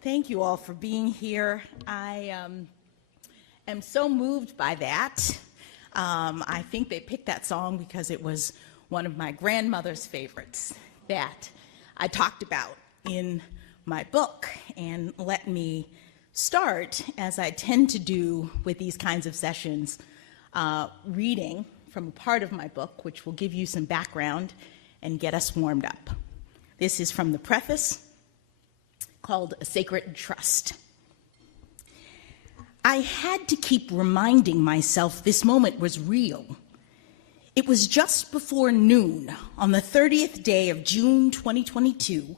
Thank you all for being here. I am so moved by that. I think they picked that song because it was one of my grandmother's favorites that I talked about in my book. And let me start, as I tend to do with these kinds of sessions, reading from a part of my book, which will give you some background and get us warmed up. This is from the preface, called A Sacred Trust. I had to keep reminding myself this moment was real. It was just before noon on the 30th day of June 2022,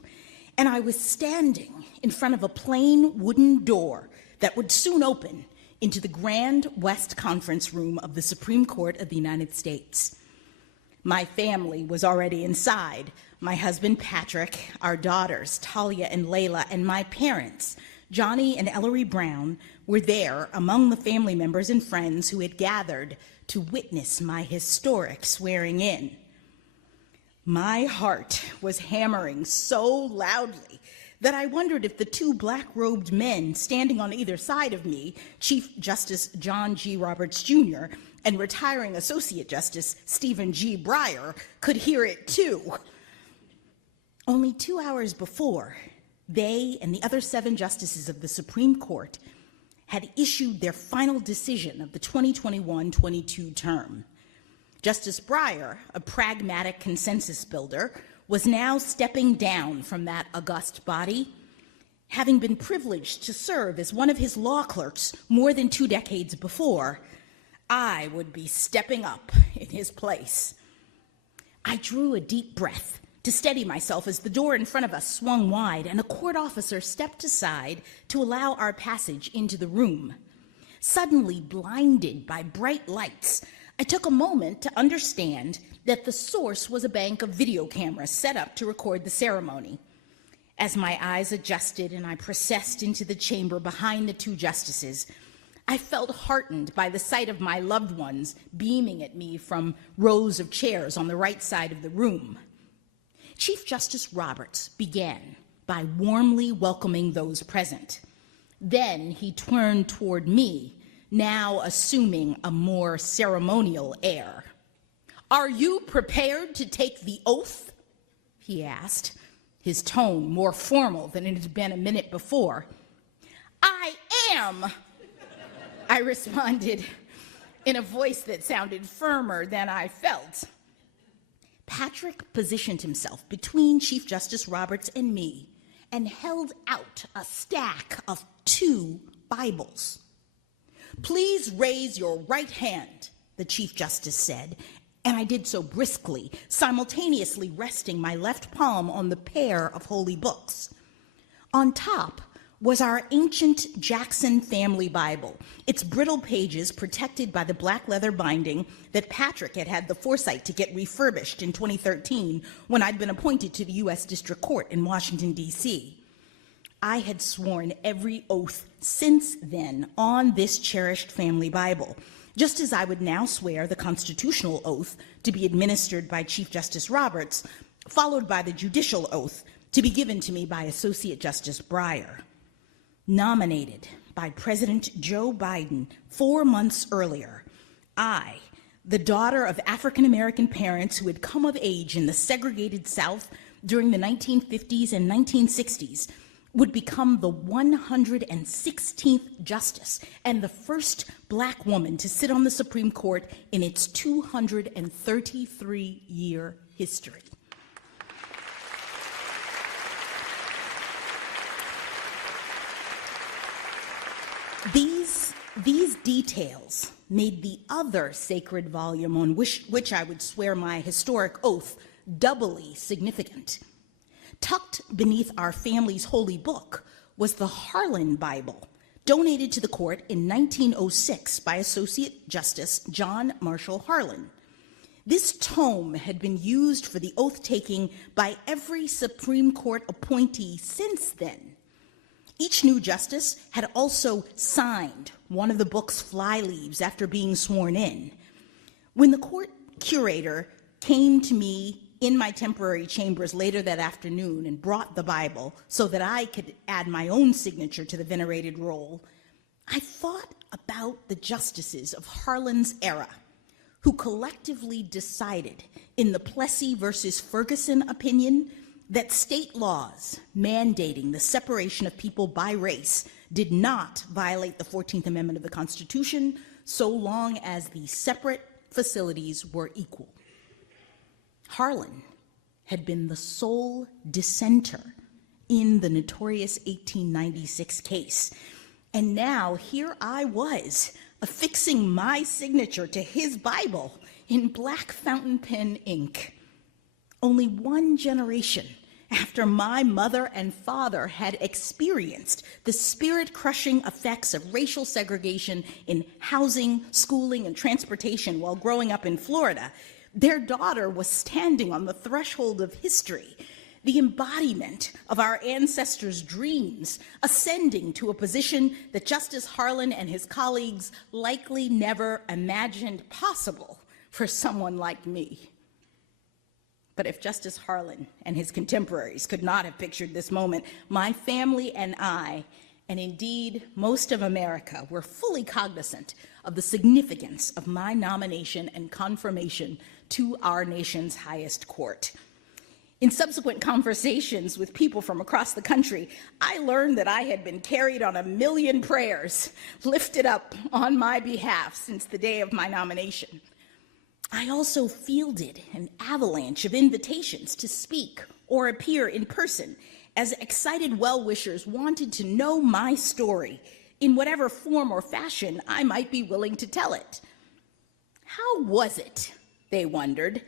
and I was standing in front of a plain wooden door that would soon open into the Grand West Conference Room of the Supreme Court of the United States. My family was already inside. My husband, Patrick, our daughters, Talia and Layla, and my parents, Johnny and Ellery Brown, were there among the family members and friends who had gathered to witness my historic swearing in. My heart was hammering so loudly that I wondered if the two black-robed men standing on either side of me, Chief Justice John G. Roberts Jr. and retiring Associate Justice Stephen G. Breyer, could hear it too. Only 2 hours before, they and the other 7 justices of the Supreme Court had issued their final decision of the 2021-22 term. Justice Breyer, a pragmatic consensus builder, was now stepping down from that august body, having been privileged to serve as one of his law clerks more than 2 decades before. I would be stepping up in his place. I drew a deep breath to steady myself as the door in front of us swung wide and a court officer stepped aside to allow our passage into the room. Suddenly blinded by bright lights, I took a moment to understand that the source was a bank of video cameras set up to record the ceremony. As my eyes adjusted and I processed into the chamber behind the 2 justices, I felt heartened by the sight of my loved ones beaming at me from rows of chairs on the right side of the room. Chief Justice Roberts began by warmly welcoming those present. Then he turned toward me, now assuming a more ceremonial air. "Are you prepared to take the oath?" he asked, his tone more formal than it had been a minute before. "I am," I responded in a voice that sounded firmer than I felt. Patrick positioned himself between Chief Justice Roberts and me and held out a stack of 2 Bibles. "Please raise your right hand," the Chief Justice said, and I did so briskly, simultaneously resting my left palm on the pair of holy books. On top was our ancient Jackson family Bible, its brittle pages protected by the black leather binding that Patrick had had the foresight to get refurbished in 2013 when I'd been appointed to the U.S. District Court in Washington, D.C. I had sworn every oath since then on this cherished family Bible, just as I would now swear the constitutional oath to be administered by Chief Justice Roberts, followed by the judicial oath to be given to me by Associate Justice Breyer. Nominated by President Joe Biden 4 months earlier, I, the daughter of African-American parents who had come of age in the segregated South during the 1950s and 1960s, would become the 116th justice and the first black woman to sit on the Supreme Court in its 233-year history. These details made the other sacred volume on which I would swear my historic oath doubly significant. Tucked beneath our family's holy book was the Harlan Bible, donated to the court in 1906 by Associate Justice John Marshall Harlan. This tome had been used for the oath-taking by every Supreme Court appointee since then. Each new justice had also signed one of the book's flyleaves after being sworn in. When the court curator came to me in my temporary chambers later that afternoon and brought the Bible so that I could add my own signature to the venerated roll, I thought about the justices of Harlan's era who collectively decided in the Plessy versus Ferguson opinion that state laws mandating the separation of people by race did not violate the 14th Amendment of the Constitution so long as the separate facilities were equal. Harlan had been the sole dissenter in the notorious 1896 case. And now here I was, affixing my signature to his Bible in black fountain pen ink. Only one generation after my mother and father had experienced the spirit-crushing effects of racial segregation in housing, schooling, and transportation while growing up in Florida, their daughter was standing on the threshold of history, the embodiment of our ancestors' dreams, ascending to a position that Justice Harlan and his colleagues likely never imagined possible for someone like me. But if Justice Harlan and his contemporaries could not have pictured this moment, my family and I, and indeed most of America, were fully cognizant of the significance of my nomination and confirmation to our nation's highest court. In subsequent conversations with people from across the country, I learned that I had been carried on 1,000,000 prayers lifted up on my behalf since the day of my nomination. I also fielded an avalanche of invitations to speak or appear in person as excited well-wishers wanted to know my story in whatever form or fashion I might be willing to tell it. How was it, they wondered,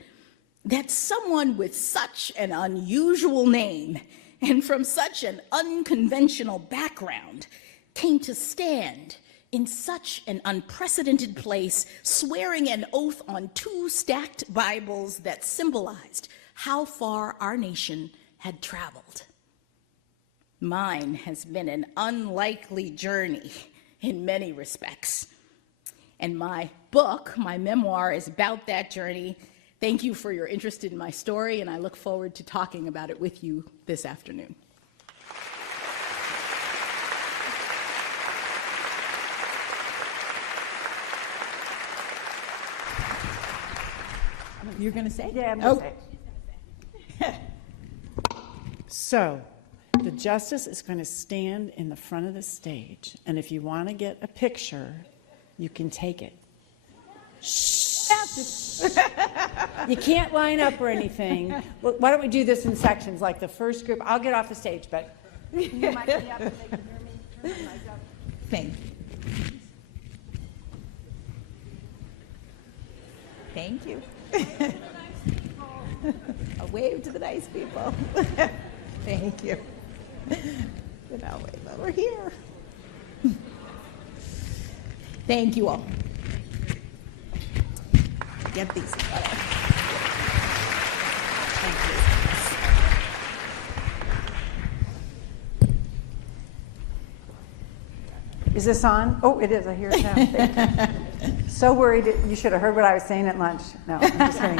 that someone with such an unusual name and from such an unconventional background came to stand in such an unprecedented place, swearing an oath on 2 stacked Bibles that symbolized how far our nation had traveled? Mine has been an unlikely journey in many respects. And my book, my memoir, is about that journey. Thank you for your interest in my story, and I look forward to talking about it with you this afternoon. You're going to say? Yeah, I'm going to say. So, the justice is going to stand in the front of the stage, and if you want to get a picture, you can take it. Shh. You can't line up or anything. Well, why don't we do this in sections, like the first group? I'll get off the stage, but you might be up so they can hear me. Thank you. Thank you. A wave to the nice people. Thank you. I'll wave over here. Thank you all. Get these together. Thank you. Is this on? Oh, it is. I hear it now. So worried you should have heard what I was saying at lunch. No, I'm just kidding.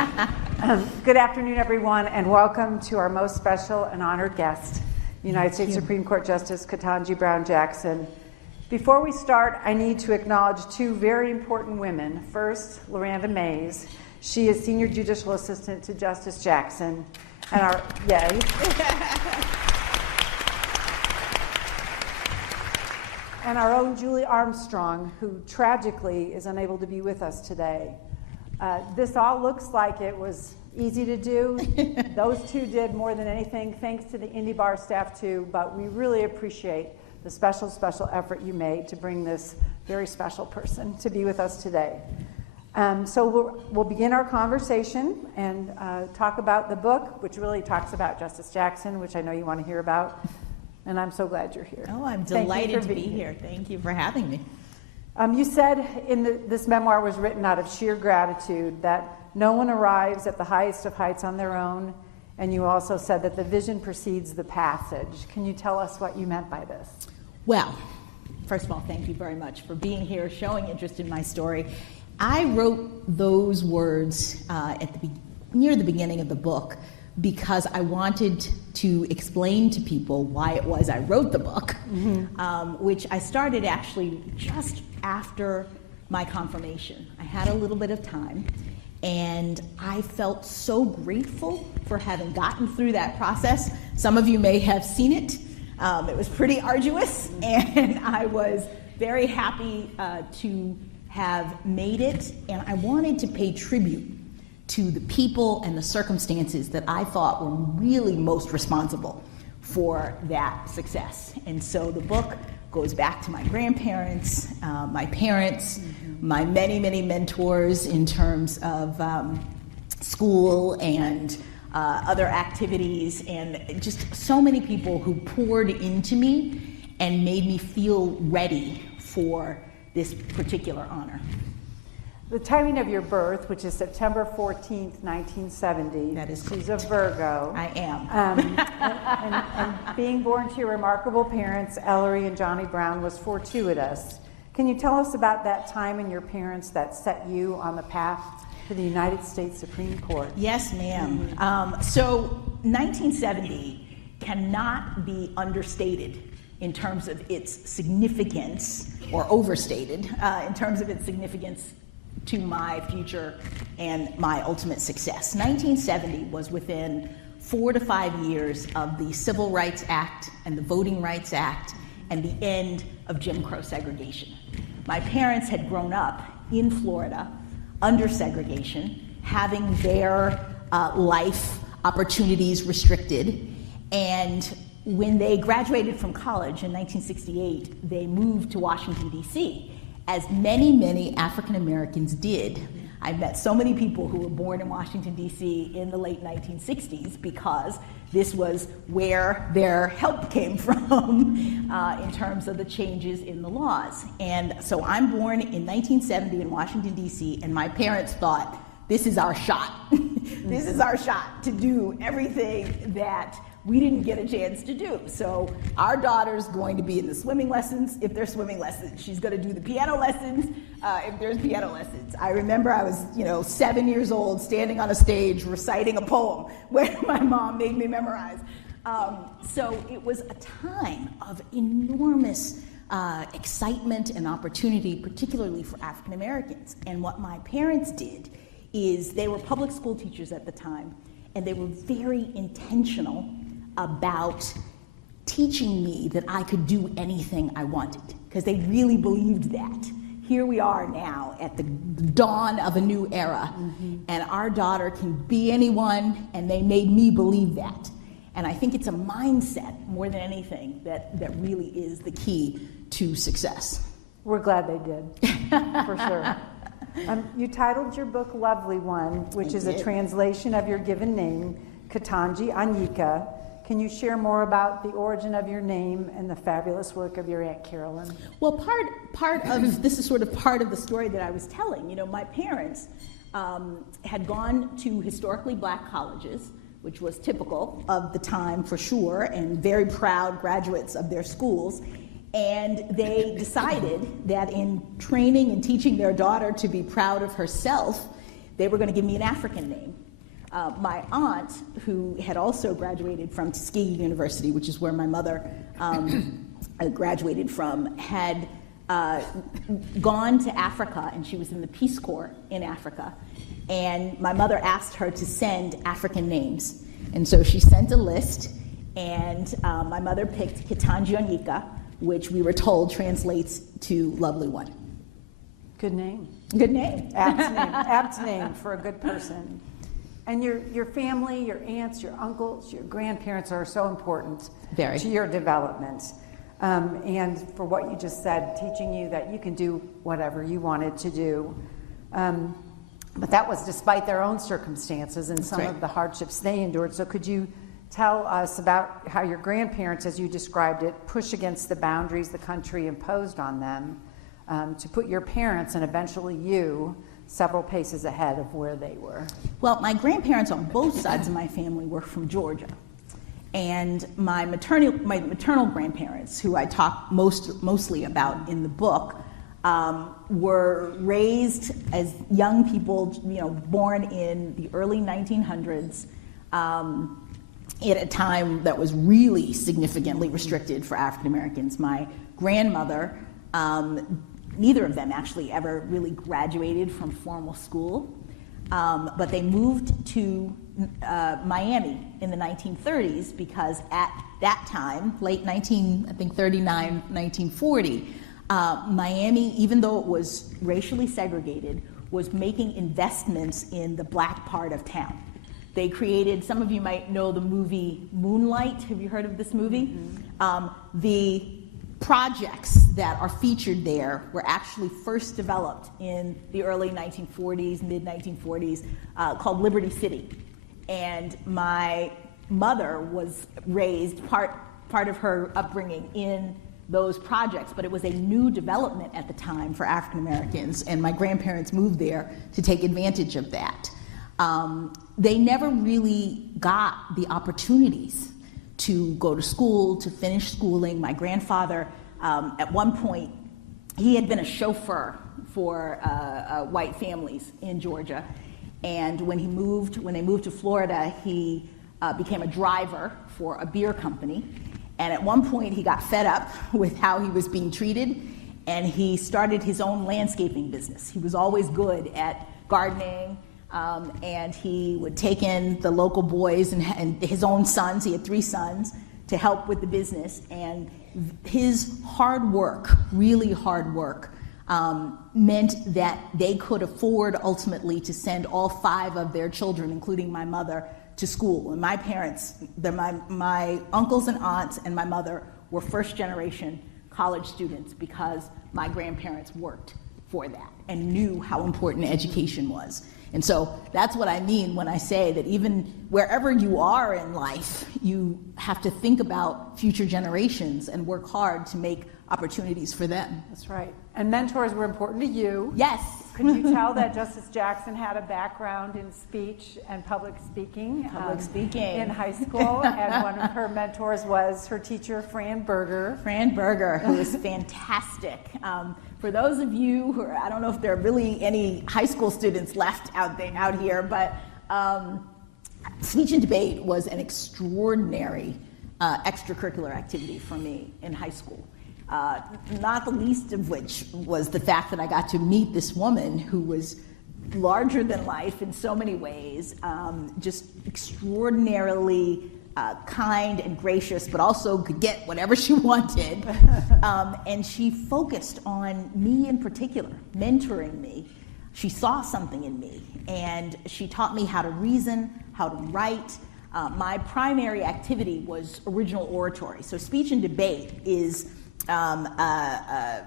Good afternoon, everyone, and welcome to our most special and honored guest, United States Supreme Court Justice Ketanji Brown Jackson. Before we start, I need to acknowledge 2 very important women. First, Loranda Mays. She is Senior Judicial Assistant to Justice Jackson. And our, and our own Julie Armstrong, who tragically is unable to be with us today. This all looks like it was easy to do. Those 2 did more than anything, thanks to the Indy Bar staff too, but we really appreciate the special effort you made to bring this very special person to be with us today. So we'll begin our conversation and talk about the book, which really talks about Justice Jackson, which I know you want to hear about. And I'm so glad you're here. Oh, I'm delighted to be here. Thank you for having me. You said this memoir was written out of sheer gratitude, that no one arrives at the highest of heights on their own, and you also said that the vision precedes the passage. Can you tell us what you meant by this? Well, first of all, thank you very much for being here, showing interest in my story. I wrote those words near the beginning of the book because I wanted to explain to people why it was I wrote the book, which I started actually just after my confirmation. I had a little bit of time, and I felt so grateful for having gotten through that process. Some of you may have seen it. It was pretty arduous, and I was very happy to have made it, and I wanted to pay tribute to the people and the circumstances that I thought were really most responsible for that success. And so the book goes back to my grandparents, my parents, my many, many mentors in terms of school and other activities, and just so many people who poured into me and made me feel ready for this particular honor. The timing of your birth, which is September 14th, 1970. That is She's a Virgo. I am. And being born to your remarkable parents, Ellery and Johnny Brown, was fortuitous. Can you tell us about that time and your parents that set you on the path to the United States Supreme Court? Yes, ma'am. So 1970 cannot be understated in terms of its significance, or overstated in terms of its significance to my future and my ultimate success. 1970 was within 4 to 5 years of the Civil Rights Act and the Voting Rights Act and the end of Jim Crow segregation. My parents had grown up in Florida under segregation, having their life opportunities restricted, and when they graduated from college in 1968, they moved to Washington, D.C., as many, many African Americans did. I met so many people who were born in Washington, D.C. in the late 1960s because this was where their help came from in terms of the changes in the laws. And so I'm born in 1970 in Washington, D.C., and my parents thought, this is our shot. This is our shot to do everything that we didn't get a chance to do. So our daughter's going to be in the swimming lessons if there's swimming lessons. She's going to do the piano lessons if there's piano lessons. I remember I was, 7 years old, standing on a stage reciting a poem where my mom made me memorize. So it was a time of enormous excitement and opportunity, particularly for African Americans. And what my parents did is they were public school teachers at the time, and they were very intentional about teaching me that I could do anything I wanted, because they really believed that. Here we are now at the dawn of a new era, and our daughter can be anyone, and they made me believe that. And I think it's a mindset more than anything that really is the key to success. We're glad they did, for sure. You titled your book Lovely One, which is a translation of your given name, Ketanji Anyika. Can you share more about the origin of your name and the fabulous work of your Aunt Carolyn? Well, part of this is sort of part of the story that I was telling. My parents had gone to historically black colleges, which was typical of the time for sure, and very proud graduates of their schools. And they decided that in training and teaching their daughter to be proud of herself, they were going to give me an African name. My aunt, who had also graduated from Tuskegee University, which is where my mother graduated from, had gone to Africa, and she was in the Peace Corps in Africa. And my mother asked her to send African names. And so she sent a list, and my mother picked Ketanji Anyika, which we were told translates to Lovely One. Good name. Good name. Apt name for a good person. And your family, your aunts, your uncles, your grandparents are so important to your development. And for what you just said, teaching you that you can do whatever you wanted to do. But that was despite their own circumstances and some of the hardships they endured. So could you tell us about how your grandparents, as you described it, push against the boundaries the country imposed on them to put your parents and eventually you several paces ahead of where they were? Well, my grandparents on both sides of my family were from Georgia. And my maternal grandparents, who I talk mostly about in the book, were raised as young people, born in the early 1900s, at a time that was really significantly restricted for African Americans. My grandmother, neither of them actually ever really graduated from formal school, but they moved to Miami in the 1930s because at that time, late 1939, 1940, Miami, even though it was racially segregated, was making investments in the black part of town. They created, some of you might know the movie Moonlight. Have you heard of this movie? Mm-hmm. The projects that are featured there were actually first developed in the early 1940s, mid-1940s, called Liberty City. And my mother was raised, part of her upbringing, in those projects, but it was a new development at the time for African Americans, and my grandparents moved there to take advantage of that. They never really got the opportunities to go to school, to finish schooling. My grandfather, at one point, he had been a chauffeur for white families in Georgia, and when they moved to Florida, he became a driver for a beer company. And at one point, he got fed up with how he was being treated, and he started his own landscaping business. He was always good at gardening, and he would take in the local boys and his own sons. He had 3 sons to help with the business. And his hard work, really hard work, meant that they could afford ultimately to send all 5 of their children, including my mother, to school. And my parents, my uncles and aunts and my mother were first-generation college students because my grandparents worked for that and knew how important education was. And so that's what I mean when I say that even wherever you are in life, you have to think about future generations and work hard to make opportunities for them. That's right. And mentors were important to you. Yes. Could you tell that Justice Jackson had a background in speech and public speaking? In high school, and one of her mentors was her teacher, Fran Berger. Fran Berger, who is fantastic. For those of you who are, I don't know if there are really any high school students left out here, but speech and debate was an extraordinary extracurricular activity for me in high school. Not the least of which was the fact that I got to meet this woman who was larger than life in so many ways, just extraordinarily kind and gracious, but also could get whatever she wanted. And she focused on me in particular, mentoring me. She saw something in me, and she taught me how to reason, how to write. My primary activity was original oratory. So speech and debate is a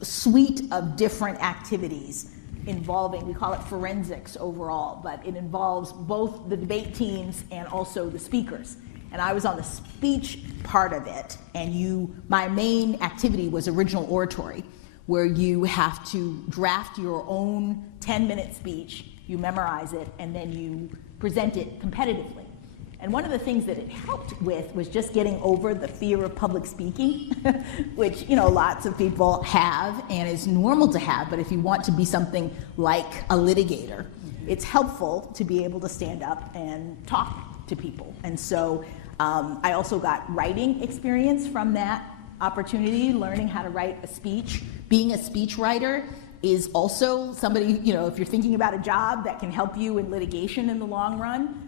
suite of different activities involving, we call it forensics overall, but it involves both the debate teams and also the speakers. And I was on the speech part of it, and my main activity was original oratory, where you have to draft your own 10-minute speech, you memorize it, and then you present it competitively. And one of the things that it helped with was just getting over the fear of public speaking, which, lots of people have and is normal to have, but if you want to be something like a litigator, it's helpful to be able to stand up and talk to people. And so I also got writing experience from that opportunity, learning how to write a speech. Being a speech writer is also somebody, if you're thinking about a job that can help you in litigation in the long run,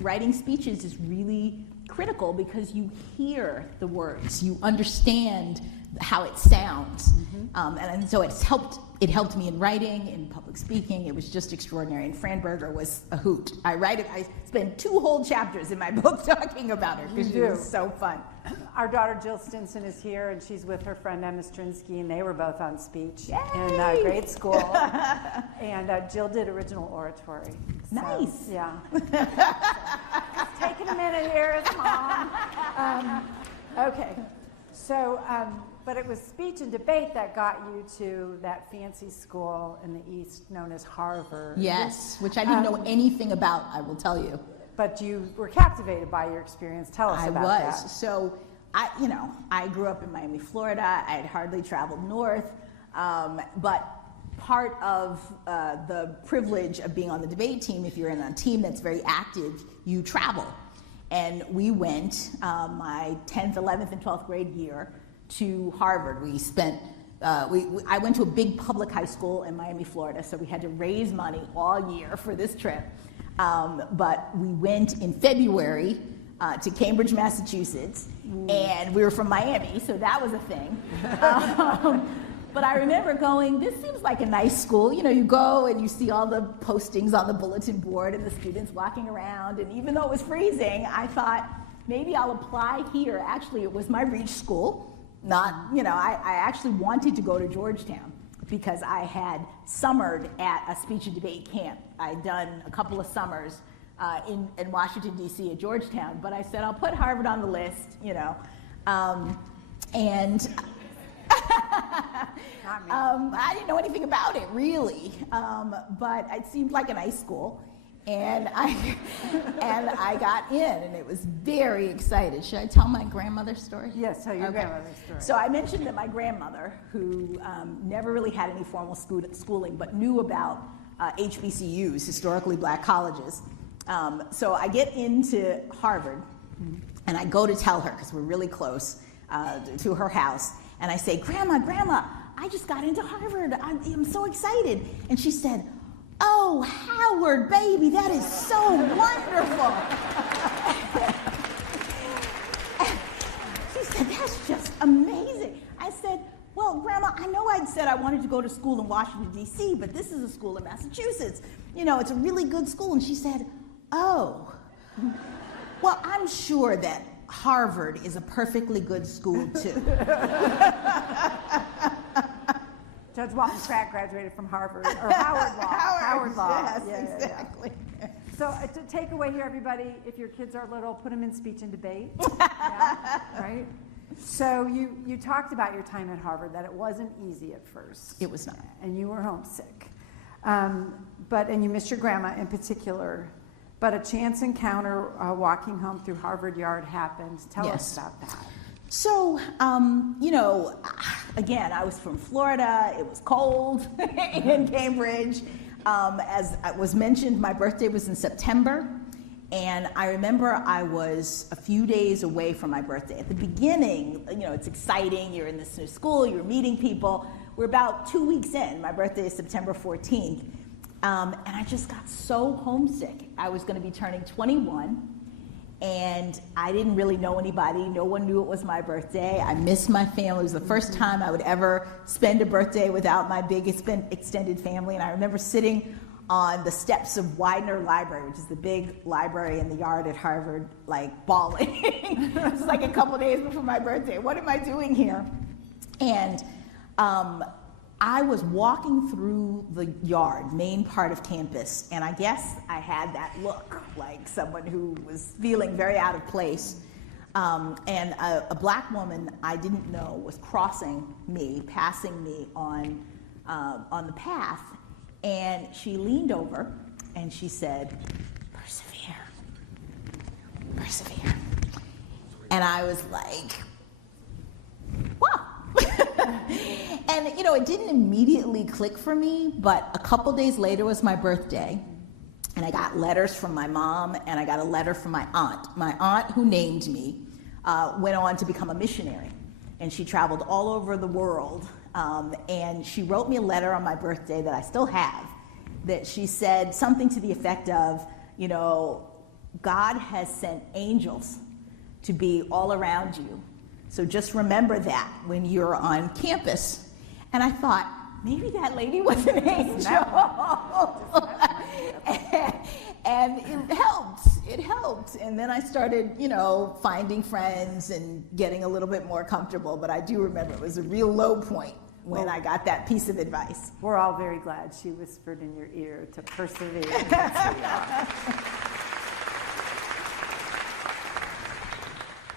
writing speeches is really critical because you hear the words, you understand how it sounds, and so it helped me in writing, in public speaking. It was just extraordinary, and Fran Berger was a hoot. I spent 2 whole chapters in my book talking about her because she was so fun. Our daughter Jill Stinson is here, and she's with her friend Emma Strinsky, and they were both on speech in grade school. And Jill did original oratory. Nice. So, yeah. Just taking a minute here, Mom. Okay. So, but it was speech and debate that got you to that fancy school in the East known as Harvard. Yes, which I didn't know anything about, I will tell you. But you were captivated by your experience. Tell us about that. I was. So, I grew up in Miami, Florida. I had hardly traveled north. But part of the privilege of being on the debate team, if you're in a team that's very active, you travel. And we went my 10th, 11th, and 12th grade year to Harvard. We spent, I went to a big public high school in Miami, Florida, so we had to raise money all year for this trip. But we went in February to Cambridge, Massachusetts, and we were from Miami, so that was a thing. But I remember going, this seems like a nice school. You know, you go and you see all the postings on the bulletin board and the students walking around, and even though it was freezing, I thought, maybe I'll apply here. Actually, it was my reach school. Not, you know, I actually wanted to go to Georgetown because I had summered at a speech and debate camp. I'd done a couple of summers in Washington, D.C. at Georgetown, but I said, I'll put Harvard on the list, you know. And I didn't know anything about it, really, but it seemed like a nice school, and I got in, and it was very excited. Should I tell my grandmother's story? Yes, tell your grandmother's story. So I mentioned that my grandmother, who never really had any formal schooling, but knew about HBCUs, historically black colleges. So I get into Harvard, and I go to tell her, because we're really close, to her house, and I say, Grandma, I just got into Harvard. I'm so excited. And she said, oh, Howard, baby, that is so wonderful. She said, that's just amazing. I said, well, Grandma, I know I'd said I wanted to go to school in Washington, D.C., but this is a school in Massachusetts. You know, it's a really good school. And she said, oh, well, I'm sure that Harvard is a perfectly good school, too. Judge Walton Pratt graduated from Harvard, or Howard Law. Howard Law. Yes, Yeah. exactly. So to take away here, everybody, if your kids are little, put them in speech and debate. Yeah, right? So you talked about your time at Harvard, that it wasn't easy at first. It was not. And you were homesick. And you missed your grandma in particular. But a chance encounter walking home through Harvard Yard happened. Tell us about that. So, you know, again, I was from Florida. It was cold in Cambridge. As was mentioned, my birthday was in September. And I remember I was a few days away from my birthday. At the beginning, you know, it's exciting. You're in this new school. You're meeting people. We're about 2 weeks in. My birthday is September 14th. And I just got so homesick. I was going to be turning 21, and I didn't really know anybody. No one knew it was my birthday. I missed my family. It was the first time I would ever spend a birthday without my big extended family. And I remember sitting on the steps of Widener Library, which is the big library in the yard at Harvard, like bawling. It was like a couple days before my birthday. What am I doing here? And I was walking through the yard, main part of campus, and I guess I had that look, like someone who was feeling very out of place. And a black woman I didn't know was crossing me, passing me on the path, and she leaned over and she said, persevere, persevere. And I was like, wow. And, you know, it didn't immediately click for me, but a couple days later was my birthday, and I got letters from my mom, and I got a letter from my aunt. My aunt, who named me, went on to become a missionary, and she traveled all over the world, and she wrote me a letter on my birthday that I still have, that she said something to the effect of, you know, God has sent angels to be all around you. So just remember that when you're on campus. And I thought, maybe that lady was an angel. And it helped. And then I started, you know, finding friends and getting a little bit more comfortable. But I do remember it was a real low point when I got that piece of advice. We're all very glad she whispered in your ear to persevere.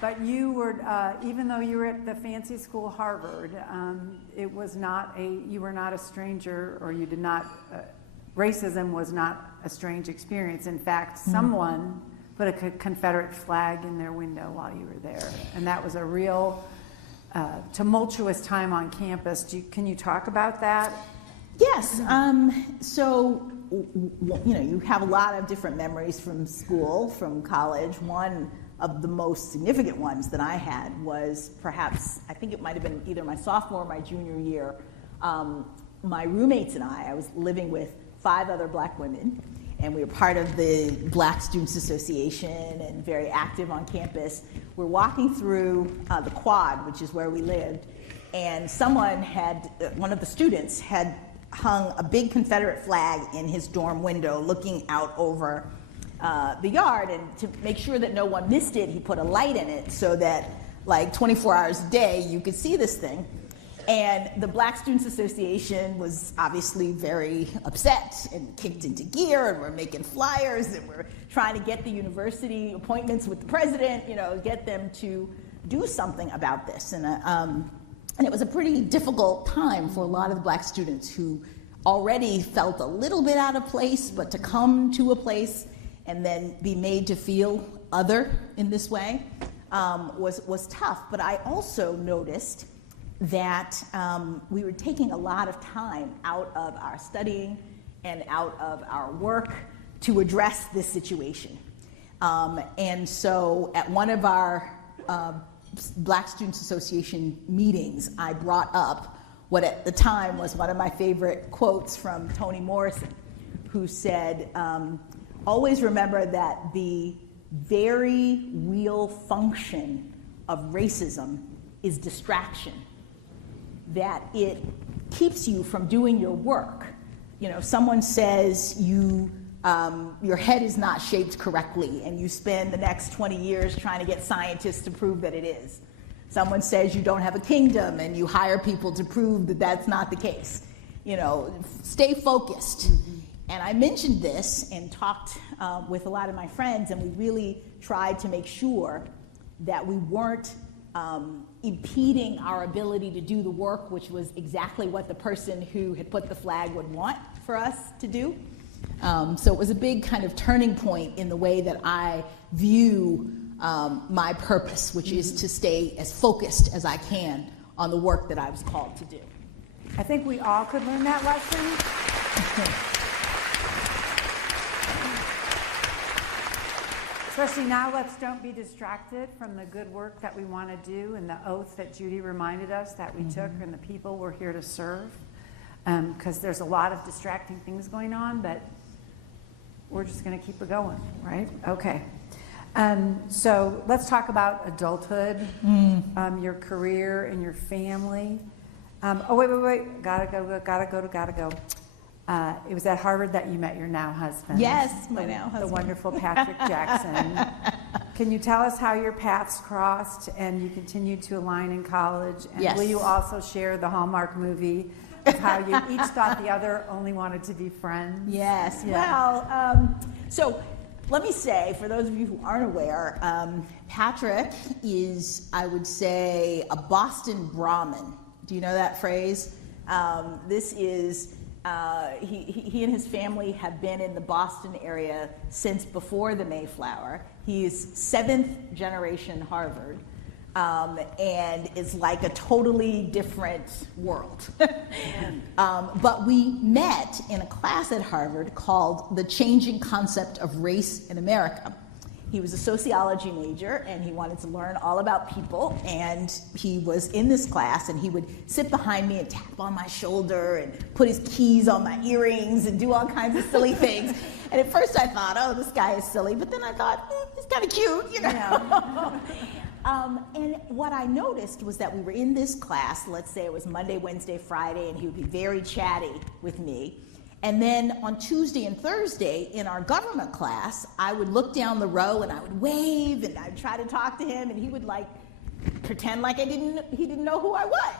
But you were, even though you were at the fancy school Harvard, it was not you were not a stranger, or you did not, racism was not a strange experience. In fact, someone put a Confederate flag in their window while you were there. And that was a real tumultuous time on campus. Can you talk about that? Yes. So, you have a lot of different memories from school, from college. One of the most significant ones that I had was perhaps, I think it might have been either my sophomore or my junior year. My roommates and I was living with 5 other black women, and we were part of the Black Students Association and very active on campus. We're walking through the quad, which is where we lived, and one of the students had hung a big Confederate flag in his dorm window looking out over the yard, and to make sure that no one missed it, he put a light in it so that like 24 hours a day you could see this thing. And the Black Students Association was obviously very upset and kicked into gear, and we're making flyers, and we're trying to get the university appointments with the president, get them to do something about this. And it was a pretty difficult time for a lot of the black students who already felt a little bit out of place, but to come to a place and then be made to feel other in this way was tough. But I also noticed that we were taking a lot of time out of our studying and out of our work to address this situation. And so at one of our Black Students Association meetings, I brought up what at the time was one of my favorite quotes from Toni Morrison, who said, always remember that the very real function of racism is distraction, that it keeps you from doing your work. Someone says your head is not shaped correctly, and you spend the next 20 years trying to get scientists to prove that it is. Someone says you don't have a kingdom, and you hire people to prove that that's not the case. Stay focused. Mm-hmm. And I mentioned this and talked with a lot of my friends, and we really tried to make sure that we weren't impeding our ability to do the work, which was exactly what the person who had put the flag would want for us to do. So it was a big kind of turning point in the way that I view my purpose, which is to stay as focused as I can on the work that I was called to do. I think we all could learn that lesson. Especially now, let's don't be distracted from the good work that we want to do and the oath that Judy reminded us that we took and the people we're here to serve. Because there's a lot of distracting things going on, but we're just going to keep it going, right? Okay. So let's talk about adulthood, your career and your family. Wait. Gotta go. It was at Harvard that you met your now husband. Yes, my now husband. The wonderful Patrick Jackson. Can you tell us how your paths crossed and you continued to align in college? And yes. Will you also share the Hallmark movie of how you each thought the other only wanted to be friends? Yes. Yeah. Well, so let me say, for those of you who aren't aware, Patrick is, I would say, a Boston Brahmin. Do you know that phrase? This is... he and his family have been in the Boston area since before the Mayflower. He is 7th generation Harvard, and is like a totally different world. But we met in a class at Harvard called The Changing Concept of Race in America. He was a sociology major, and he wanted to learn all about people, and he was in this class, and he would sit behind me and tap on my shoulder and put his keys on my earrings and do all kinds of silly things. And at first I thought, oh, this guy is silly, but then I thought, he's kind of cute, Yeah. And what I noticed was that we were in this class, let's say it was Monday, Wednesday, Friday, and he would be very chatty with me. And then on Tuesday and Thursday in our government class, I would look down the row and I would wave and I'd try to talk to him, and he would pretend like he didn't know who I was.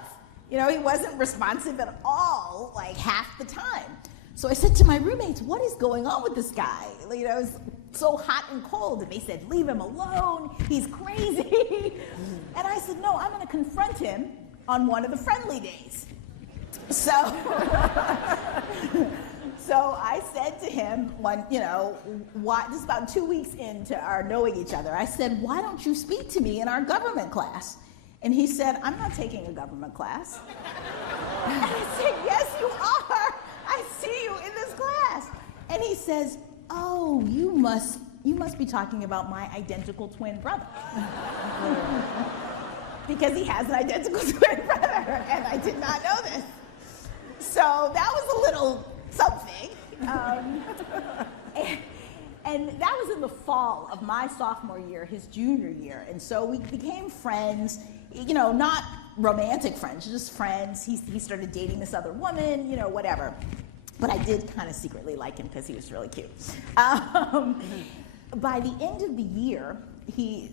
He wasn't responsive at all, like half the time. So I said to my roommates, what is going on with this guy? It's so hot and cold. And they said, leave him alone, he's crazy. And I said, no, I'm gonna confront him on one of the friendly days. So I said to him, this is about 2 weeks into our knowing each other, I said, why don't you speak to me in our government class? And he said, I'm not taking a government class. And I said, yes, you are. I see you in this class. And he says, oh, you must be talking about my identical twin brother. Because he has an identical twin brother, and I did not know this. So that was a little something. And that was in the fall of my sophomore year, his junior year. And so we became friends, you know, not romantic friends, just friends. He started dating this other woman, you know, whatever. But I did kind of secretly like him because he was really cute. By the end of the year, he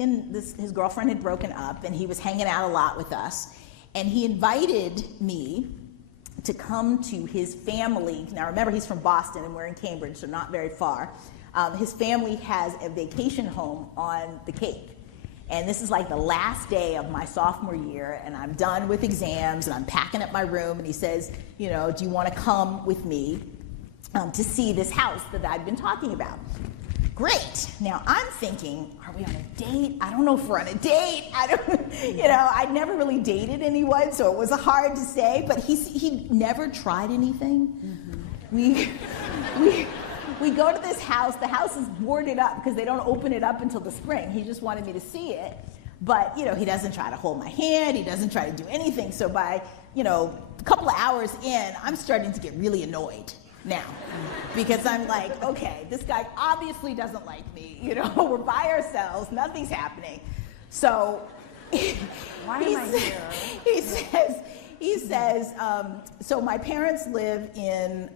and his girlfriend had broken up, and he was hanging out a lot with us. And he invited me to come to his family. Now remember, he's from Boston and we're in Cambridge, so not very far. His family has a vacation home on the Cape. And this is like the last day of my sophomore year, and I'm done with exams, and I'm packing up my room, and he says, you know, do you want to come with me to see this house that I've been talking about? Great. Now I'm thinking, are we on a date? I don't know if we're on a date. I'd never really dated anyone, so it was hard to say, but he never tried anything. Mm-hmm. We go to this house. The house is boarded up because they don't open it up until the spring. He just wanted me to see it. But, you know, he doesn't try to hold my hand. He doesn't try to do anything. So by, you know, a couple of hours in, I'm starting to get really annoyed now. Because I'm like, okay, this guy obviously doesn't like me. You know, we're by ourselves. Nothing's happening. So Why am I here? He says, so my parents live in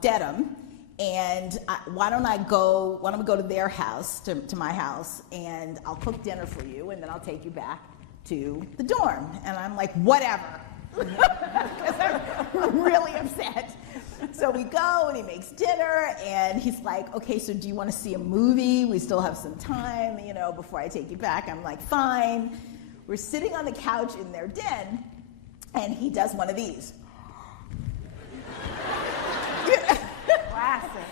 Dedham. And why don't we go to their house, to my house, and I'll cook dinner for you, and then I'll take you back to the dorm. And I'm like, whatever, because I'm really upset. So we go, and he makes dinner, and he's like, okay, so do you want to see a movie? We still have some time, you know, before I take you back. I'm like, fine. We're sitting on the couch in their den, and he does one of these. Classic.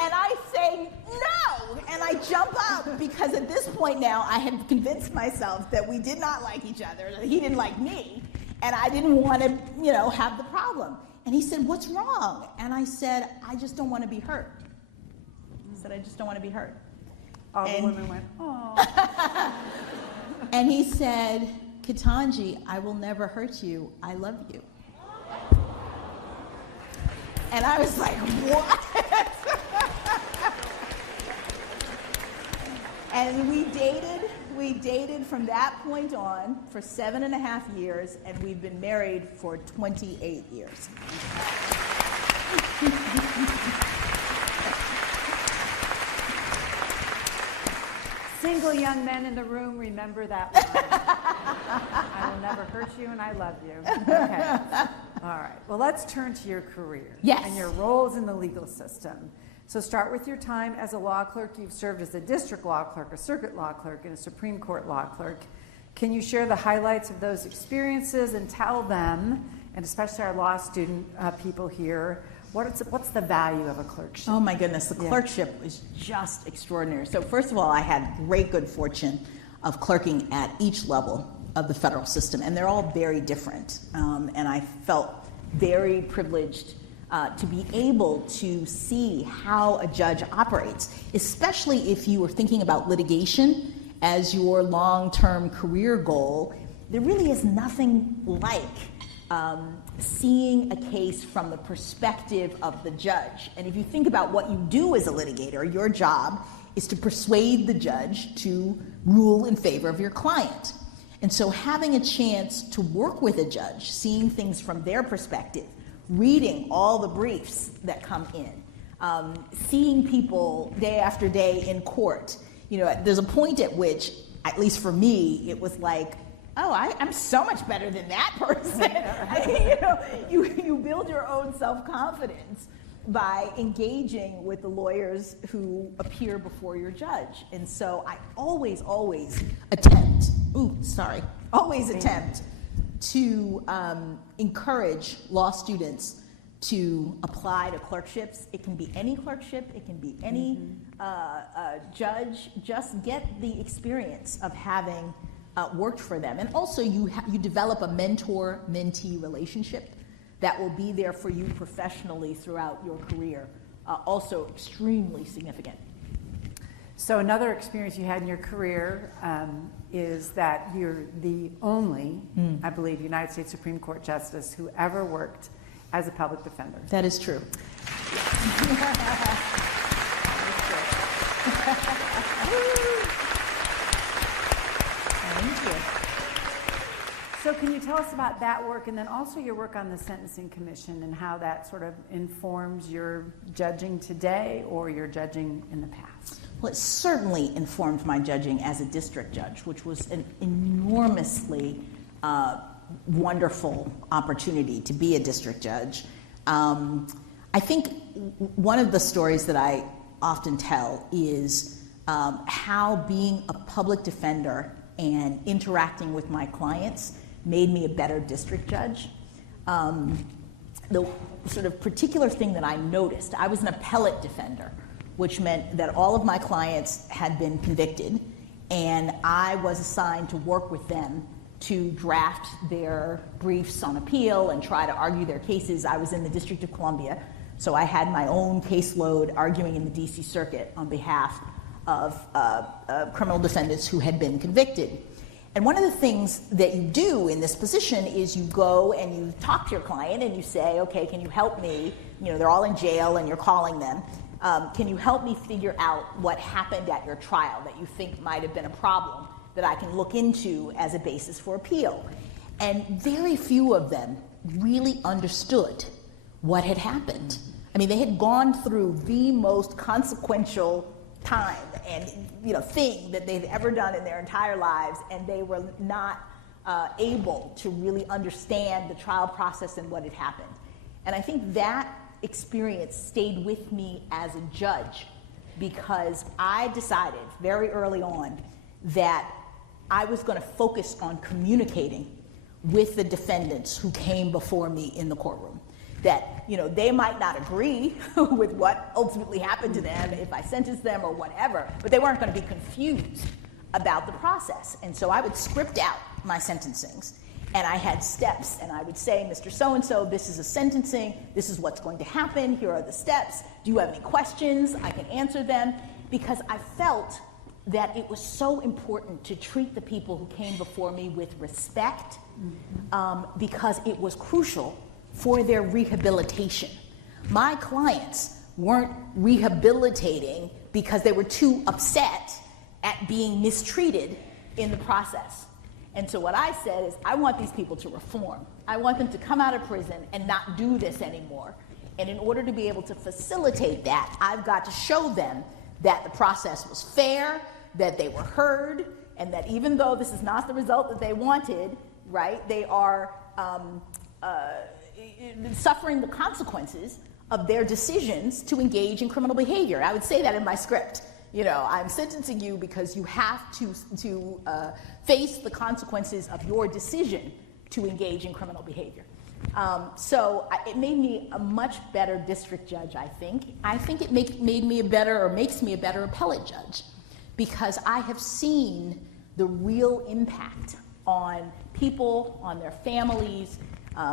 And I say, no, and I jump up, because at this point now, I had convinced myself that we did not like each other, that he didn't like me, and I didn't want to, you know, have the problem. And he said, what's wrong? And I said, I just don't want to be hurt. I said, I just don't want to be hurt. All the women went, oh. And he said, Ketanji, I will never hurt you. I love you. And I was like, what? And we dated from that point on for 7.5 years, and we've been married for 28 years. Single young men in the room, remember that one. I will never hurt you, and I love you. Okay. All right. Well, let's turn to your career. Yes. And your roles in the legal system. So start with your time as a law clerk. You've served as a district law clerk, a circuit law clerk, and a Supreme Court law clerk. Can you share the highlights of those experiences and tell them, and especially our law student people here, what's the value of a clerkship? Oh my goodness, the clerkship was just extraordinary. So first of all, I had great good fortune of clerking at each level of the federal system, and they're all very different. And I felt very privileged to be able to see how a judge operates, especially if you were thinking about litigation as your long-term career goal. There really is nothing like seeing a case from the perspective of the judge. And if you think about what you do as a litigator, your job is to persuade the judge to rule in favor of your client. And so having a chance to work with a judge, seeing things from their perspective, reading all the briefs that come in, seeing people day after day in court, you know, there's a point at which, at least for me, it was like, oh, I'm so much better than that person. I mean, you build your own self-confidence by engaging with the lawyers who appear before your judge. And so I always attempt to encourage law students to apply to clerkships. It can be any clerkship, it can be any judge. Just get the experience of having worked for them. And also you develop a mentor-mentee relationship that will be there for you professionally throughout your career, also extremely significant. So another experience you had in your career is that you're the only, I believe, United States Supreme Court Justice who ever worked as a public defender. That is true. Thank you. So can you tell us about that work, and then also your work on the Sentencing Commission and how that sort of informs your judging today or your judging in the past? Well, it certainly informed my judging as a district judge, which was an enormously wonderful opportunity to be a district judge. I think one of the stories that I often tell is how being a public defender and interacting with my clients made me a better district judge. The sort of particular thing that I noticed, I was an appellate defender, which meant that all of my clients had been convicted, and I was assigned to work with them to draft their briefs on appeal and try to argue their cases. I was in the District of Columbia, so I had my own caseload arguing in the DC Circuit on behalf of criminal defendants who had been convicted. And one of the things that you do in this position is you go and you talk to your client and you say, okay, can you help me? You know, they're all in jail and you're calling them. Can you help me figure out what happened at your trial that you think might have been a problem that I can look into as a basis for appeal? And very few of them really understood what had happened. I mean, they had gone through the most consequential time and thing that they've ever done in their entire lives, and they were not able to really understand the trial process and what had happened. And I think that experience stayed with me as a judge because I decided very early on that I was going to focus on communicating with the defendants who came before me in the courtroom. That, they might not agree with what ultimately happened to them if I sentenced them or whatever, but they weren't going to be confused about the process. And so I would script out my sentencings, and I had steps, and I would say, Mr. So-and-so, this is a sentencing, this is what's going to happen, here are the steps, do you have any questions? I can answer them, because I felt that it was so important to treat the people who came before me with respect, because it was crucial for their rehabilitation. My clients weren't rehabilitating because they were too upset at being mistreated in the process. And so what I said is, I want these people to reform. I want them to come out of prison and not do this anymore. And in order to be able to facilitate that, I've got to show them that the process was fair, that they were heard, and that even though this is not the result that they wanted, right, they are suffering the consequences of their decisions to engage in criminal behavior. I would say that in my script. I'm sentencing you because you have to face the consequences of your decision to engage in criminal behavior. So it made me a much better district judge, I think. I think it makes me a better appellate judge, because I have seen the real impact on people, on their families.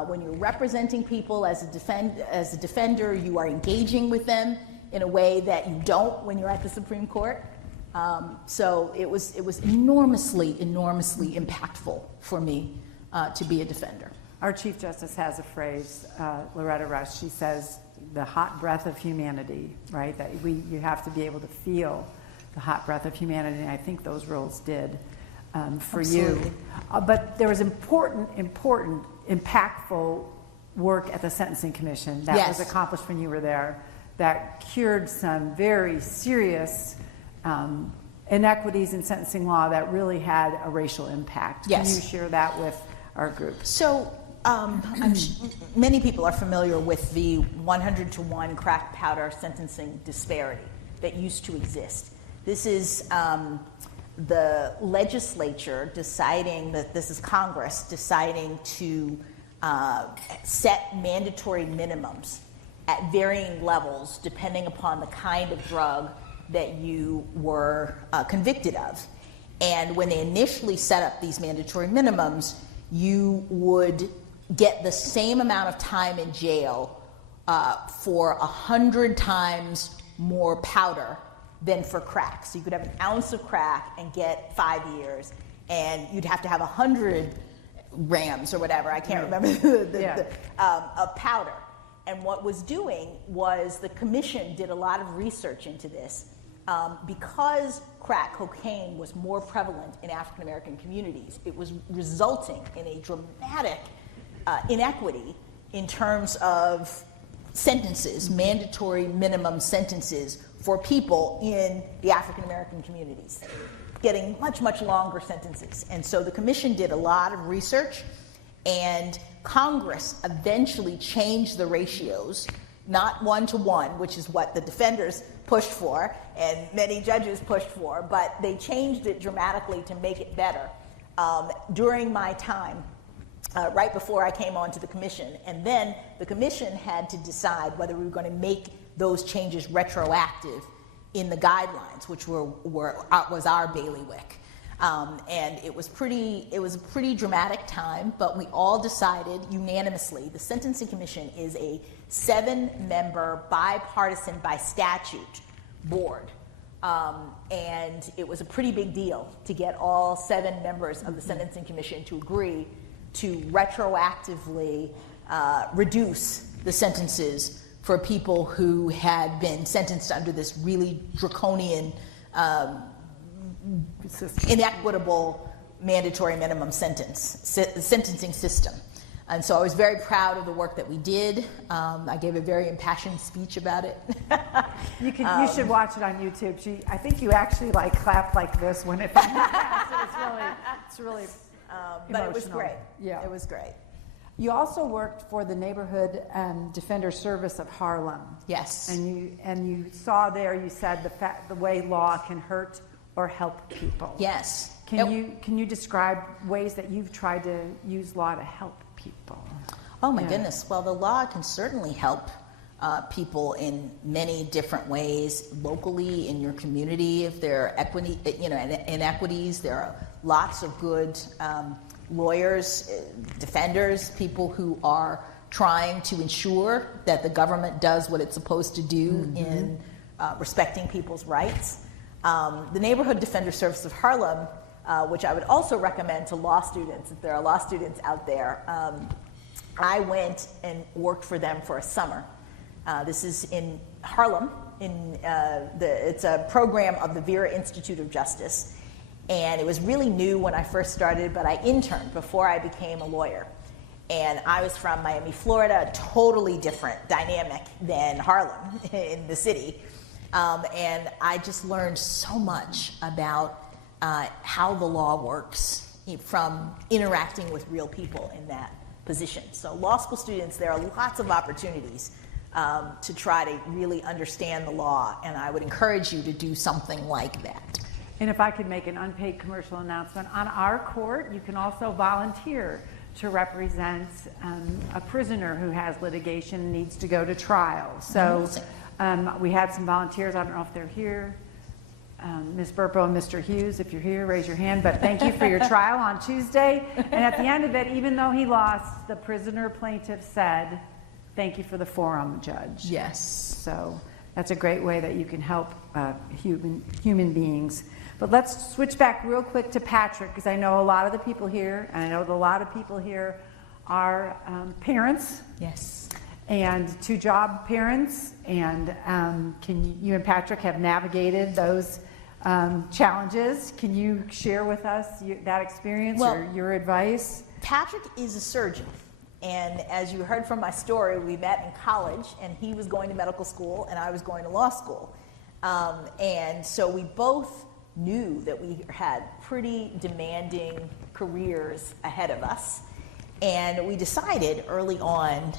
When you're representing people as a defender, you are engaging with them in a way that you don't when you're at the Supreme Court. So it was enormously impactful for me to be a defender. Our Chief Justice has a phrase, Loretta Rush. She says, "The hot breath of humanity," right? That you have to be able to feel the hot breath of humanity, and I think those roles did for Absolutely. you. But there was important, impactful work at the Sentencing Commission that Yes. was accomplished when you were there, that cured some very serious inequities in sentencing law that really had a racial impact. Yes. Can you share that with our group? So many people are familiar with the 100-to-1 crack powder sentencing disparity that used to exist. This is the legislature deciding that this is Congress deciding to set mandatory minimums at varying levels depending upon the kind of drug that you were convicted of. And when they initially set up these mandatory minimums, you would get the same amount of time in jail for 100 times more powder than for crack. So you could have an ounce of crack and get 5 years, and you'd have to have 100 grams or whatever, I can't remember, of powder. And what was doing was the commission did a lot of research into this. Because crack cocaine was more prevalent in African American communities, it was resulting in a dramatic inequity in terms of sentences, mandatory minimum sentences for people in the African American communities, getting much, much longer sentences. And so the commission did a lot of research, and Congress eventually changed the ratios, not 1-to-1, which is what the defenders pushed for and many judges pushed for, but they changed it dramatically to make it better during my time, right before I came onto the commission. And then the commission had to decide whether we were going to make those changes retroactive in the guidelines, which was our bailiwick. And it was a pretty dramatic time, but we all decided unanimously. The Sentencing Commission is a 7-member, bipartisan, by statute board. And it was a pretty big deal to get all 7 members of the Sentencing Commission to agree to retroactively reduce the sentences for people who had been sentenced under this really draconian, inequitable mandatory minimum sentencing system. And so I was very proud of the work that we did. I gave a very impassioned speech about it. You should watch it on YouTube. I think you actually clapped like this when it passed. It's really but it was emotional. great. Yeah, it was great. You also worked for the Neighborhood Defender Service of Harlem. Yes. And you saw there. You said the way law can hurt or help people. Yes. Can you describe ways that you've tried to use law to help people? Oh my goodness. Well, the law can certainly help people in many different ways, locally, in your community. If there are inequities, there are lots of good lawyers, defenders, people who are trying to ensure that the government does what it's supposed to do in respecting people's rights. The Neighborhood Defender Service of Harlem, which I would also recommend to law students, if there are law students out there, I went and worked for them for a summer. This is in Harlem. It's a program of the Vera Institute of Justice. And it was really new when I first started, but I interned before I became a lawyer. And I was from Miami, Florida, a totally different dynamic than Harlem in the city. And I just learned so much about how the law works from interacting with real people in that position. So law school students, there are lots of opportunities to try to really understand the law, and I would encourage you to do something like that. And if I could make an unpaid commercial announcement, on our court, you can also volunteer to represent a prisoner who has litigation and needs to go to trial. So we had some volunteers. I don't know if they're here. Ms. Burpo and Mr. Hughes, if you're here, raise your hand. But thank you for your trial on Tuesday. And at the end of it, even though he lost, the prisoner plaintiff said, "Thank you for the forum, Judge." Yes. So that's a great way that you can help human beings. But let's switch back real quick to Patrick, because I know a lot of the people here, and I know that a lot of people here are parents. Yes. And 2-job parents, and you and Patrick have navigated those challenges. Can you share with us that experience or your advice? Patrick is a surgeon, and as you heard from my story, we met in college, and he was going to medical school, and I was going to law school. And so we both knew that we had pretty demanding careers ahead of us. And we decided early on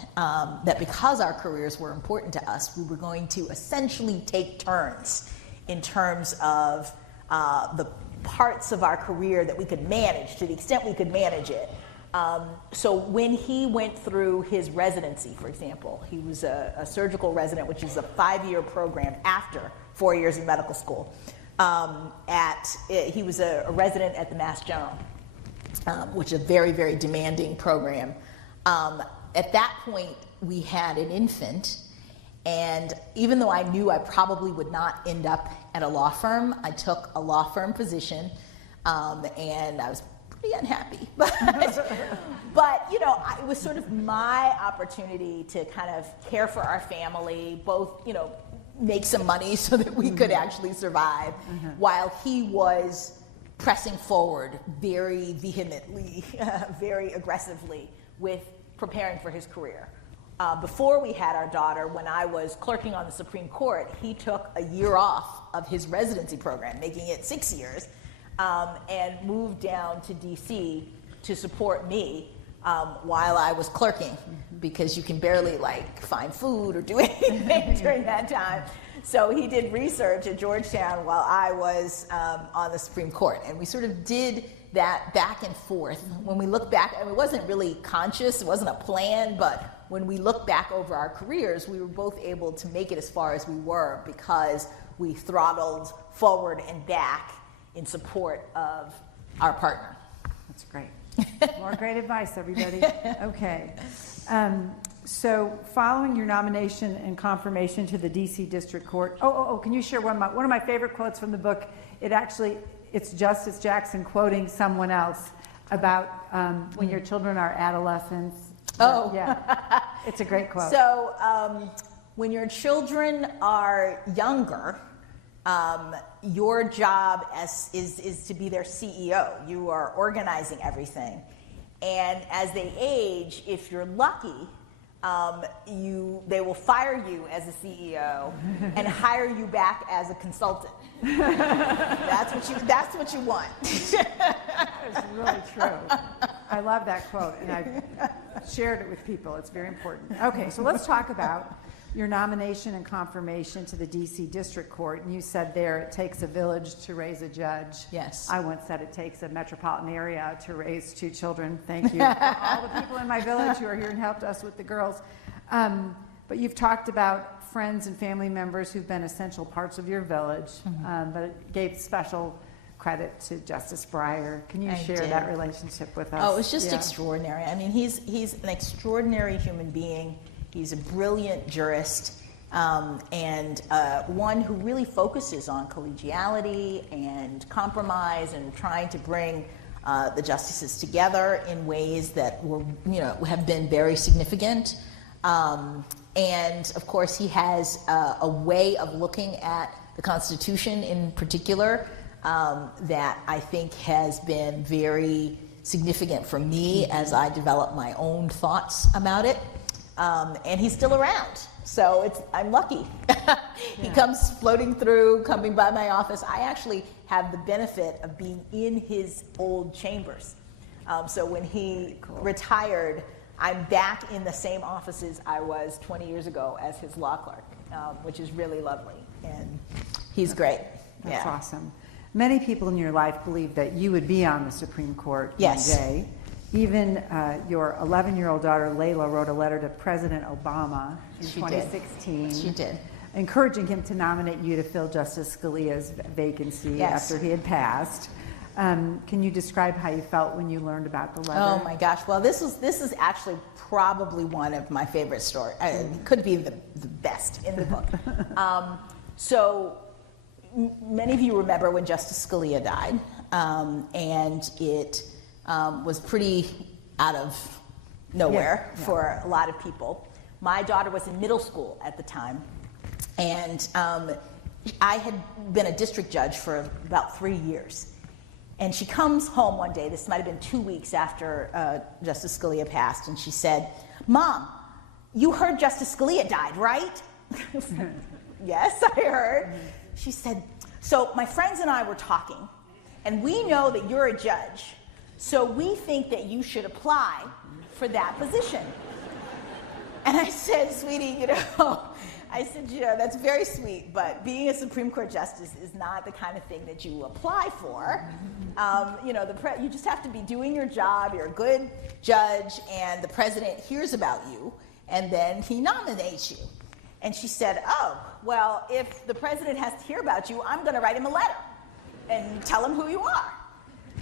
that because our careers were important to us, we were going to essentially take turns in terms of the parts of our career that we could manage, to the extent we could manage it. So when he went through his residency, for example, he was a surgical resident, which is a 5-year program after 4 years in medical school. He was a resident at the Mass General, which is a very, very demanding program. At that point, we had an infant, and even though I knew I probably would not end up at a law firm, I took a law firm position, and I was pretty unhappy. But you know, it was sort of my opportunity to kind of care for our family, both, you know, make some money so that we could actually survive, while he was pressing forward very vehemently, very aggressively with preparing for his career. Before we had our daughter, when I was clerking on the Supreme Court, he took a year off of his residency program, making it 6 years, and moved down to DC to support me while I was clerking, because you can barely like find food or do anything during that time. So he did research at Georgetown while I was on the Supreme Court, and we sort of did that back and forth. When we look back, I mean, it wasn't really conscious, it wasn't a plan, but when we look back over our careers, we were both able to make it as far as we were because we throttled forward and back in support of our partner. That's great. More great advice, everybody. Okay. So following your nomination and confirmation to the DC District Court, can you share one of my favorite quotes from the book? It's Justice Jackson quoting someone else about when your children are adolescents. Oh. Yeah. It's a great quote. So when your children are younger, your job is to be their CEO. You are organizing everything. And as they age, if you're lucky, they will fire you as a CEO and hire you back as a consultant. That's what you want. It's really true. I love that quote, and I've shared it with people. It's very important. Okay, so let's talk about your nomination and confirmation to the DC District Court. And you said there it takes a village to raise a judge. Yes. I once said it takes a metropolitan area to raise 2 children. Thank you for all the people in my village who are here and helped us with the girls. But you've talked about friends and family members who've been essential parts of your village, but it gave special credit to Justice Breyer. Can you share that relationship with us? Oh, it was just extraordinary. I mean, he's an extraordinary human being. He's a brilliant jurist, and one who really focuses on collegiality and compromise and trying to bring the justices together in ways that have been very significant. And of course, he has a way of looking at the Constitution in particular that I think has been very significant for me as I develop my own thoughts about it. And he's still around, so I'm lucky. He comes floating through, coming by my office. I actually have the benefit of being in his old chambers. So when he retired, I'm back in the same offices I was 20 years ago as his law clerk, which is really lovely, and he's great. That's awesome. Many people in your life believe that you would be on the Supreme Court one day. Even your 11-year-old daughter, Layla, wrote a letter to President Obama in 2016. She did. Encouraging him to nominate you to fill Justice Scalia's vacancy after he had passed. Can you describe how you felt when you learned about the letter? Oh my gosh! Well, this is actually probably one of my favorite stories. It could be the best in the book. So many of you remember when Justice Scalia died, and it was pretty out of nowhere for a lot of people. My daughter was in middle school at the time, and I had been a district judge for about 3 years. And she comes home one day, this might have been 2 weeks after Justice Scalia passed, and she said, "Mom, you heard Justice Scalia died, right?" Yes, I heard. She said, "So my friends and I were talking, and we know that you're a judge, so we think that you should apply for that position." And I said, "Sweetie, that's very sweet, but being a Supreme Court justice is not the kind of thing that you apply for. You just have to be doing your job. You're a good judge, and the president hears about you, and then he nominates you." And she said, "Oh, well, if the president has to hear about you, I'm going to write him a letter." and tell him who you are.